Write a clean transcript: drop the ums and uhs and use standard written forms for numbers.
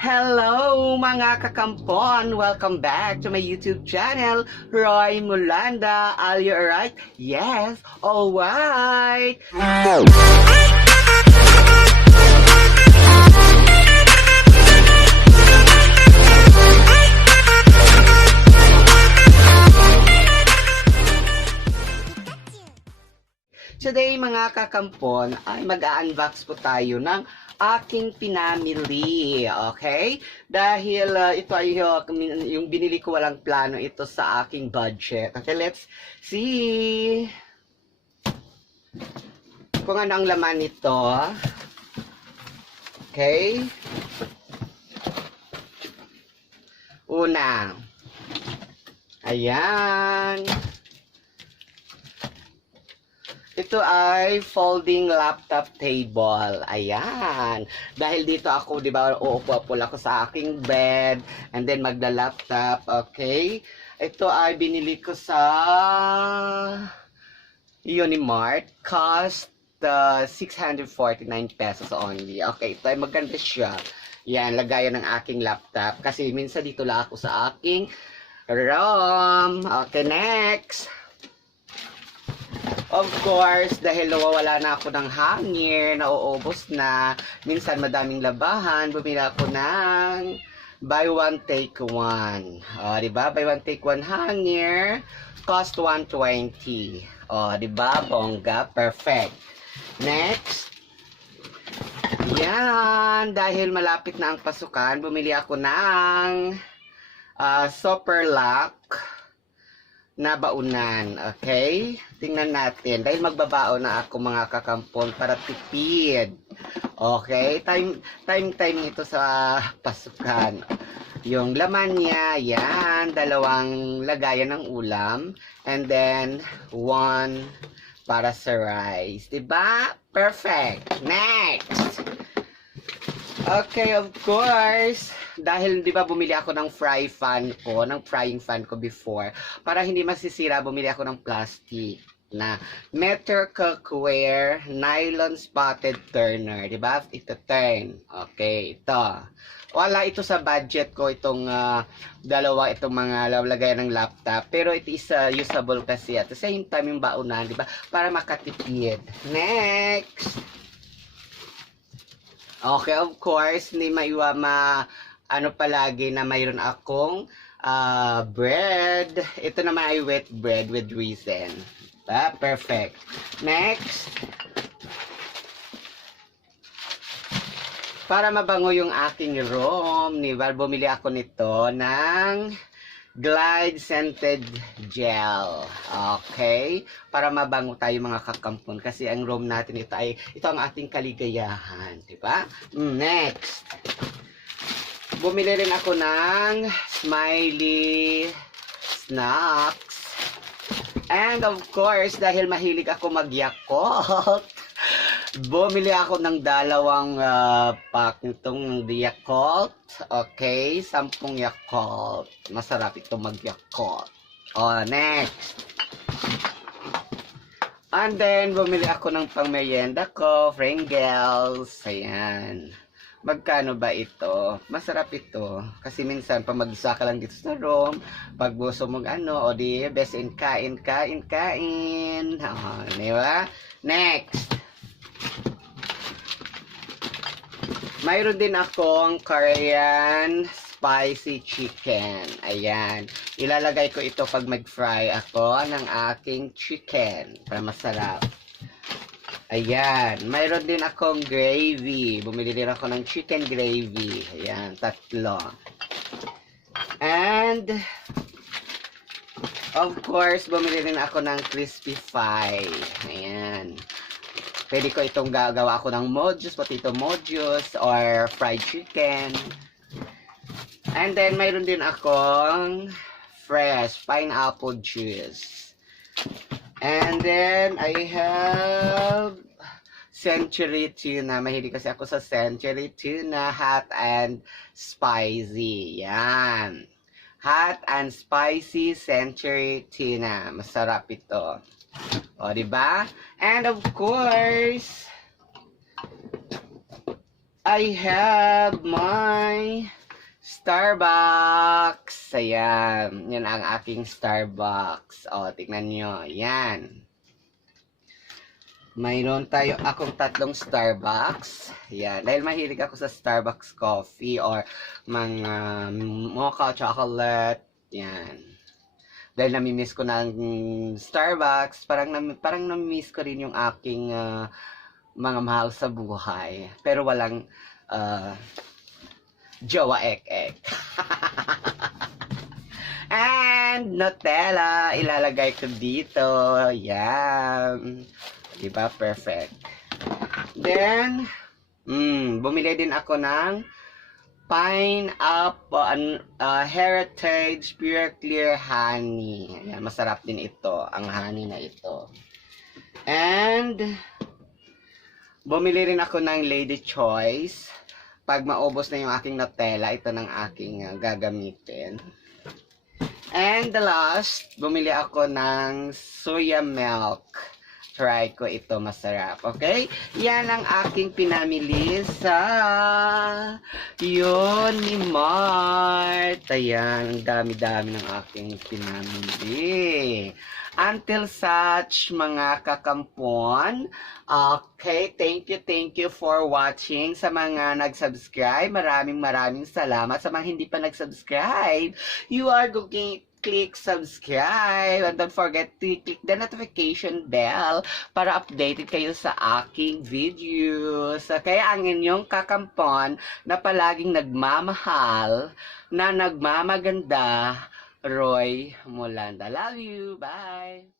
Hello mga kakampon! Welcome back to my YouTube channel, Roy Molanda. Are you alright? Yes, alright! Today mga kakampon ay mag-unbox po tayo ng aking pinamili, okay? Dahil ito ay yung binili ko, walang plano ito sa aking budget. Okay, let's see kung ano ang laman nito. Okay? Una, ayan. Ito ay folding laptop table. Ayan. Dahil dito ako, di ba, uupo ako sa aking bed and then magla-laptop. Okay? Ito ay binili ko sa Unimart. Cost 649 pesos only. Okay, ito ay maganda siya. Yan, lagayan ng aking laptop. Kasi minsan dito lang ako sa aking room. Okay, next. Of course, dahil nawawala na ako ng hanger, nauubos na, minsan madaming labahan, bumili ako ng buy one take one. O, diba? Buy one take one hanger, cost 120. O, diba? Bongga, perfect. Next. Yan, dahil malapit na ang pasukan, bumili ako ng super lock na baunan. Okay? Tingnan natin. Dahil magbabaon na ako mga kakampon para tipid. Okay? Time ito sa pasukan. Yung laman niya, yan. Dalawang lagayan ng ulam. And then, one para sa rice. Diba? Perfect. Next! Okay, of course. Dahil, di ba, bumili ako ng frying fan ko before. Para hindi masisira, bumili ako ng plastic na meter cookware nylon spotted turner. Di ba? Ito turn. Okay, ito. Wala ito sa budget ko, itong itong mga lagayan ng laptop. Pero it is usable kasi. At the same time, yung baunan, di ba? Para makatipid. Next! Okay, of course, hindi maiwa palagi na mayroon akong bread. Ito naman ay wet bread with raisin. Perfect. Next. Para mabango yung aking room, bumili ako nito ng Glide Scented Gel. Okay? Para mabango tayo mga kakampon. Kasi ang room natin ito ang ating kaligayahan. Diba? Next. Bumili rin ako ng Smiley Snacks. And of course, dahil mahilig ako mag-Yakult, bumili ako ng dalawang pack nitong Yakult. Okay, 10 Yakult. Masarap ito mag-Yakult. Oh, next. And then, bumili ako ng pang-merienda ko, Pringles. Ayan. Magkano ba ito? Masarap ito. Kasi minsan, pag mag-isa ka lang dito sa room, pag gusto mong o di, best in kain. Diba? Next. Mayroon din akong Korean spicy chicken. Ayan. Ilalagay ko ito pag mag-fry ako ng aking chicken. Para masarap. Ayan. Mayroon din akong gravy. Bumili din ako ng chicken gravy. Ayan. 3. And, of course, bumili din ako ng crispy fry. Ayan. Pwede ko itong gagawa ako ng mojos, potato mojos, or fried chicken. And then, mayroon din akong fresh pineapple juice. And then, I have century tuna. Mahilig kasi ako sa century tuna, hot and spicy. Yan. Hot and spicy century tuna. Masarap ito. O, diba? And of course, I have my Starbucks. Ayan. Yan ang aking Starbucks. O, tignan nyo. Yan. Mayroon akong tatlong Starbucks. Yan. Dahil mahilig ako sa Starbucks coffee or mga mocha chocolate. Yan. Dahil namimiss ko ng Starbucks, parang namimiss ko rin yung aking mga mahal sa buhay. Pero walang jowa ek-ek. And Nutella, ilalagay ko dito. Yan. Diba? Perfect. Then, bumili din ako ng pineapple, heritage pure clear honey. Ayan, masarap din ito, ang honey na ito. And, bumili rin ako ng Lady Choice. Pag maubos na yung aking Nutella, ito ng aking gagamitin. And the last, bumili ako ng soya milk. Try ko ito, masarap. Okay? Yan ang aking pinamili sa Unimart. Ayan, ang dami-dami ng aking pinamili. Until such, mga kakampon. Okay, thank you for watching. Sa mga nag-subscribe, maraming salamat. Sa mga hindi pa nag-subscribe, you are going click subscribe and don't forget to click the notification bell para updated kayo sa aking videos. Kaya ang inyong kakampon na palaging nagmamahal, na nagmamaganda, Roy Molanda. Love you. Bye.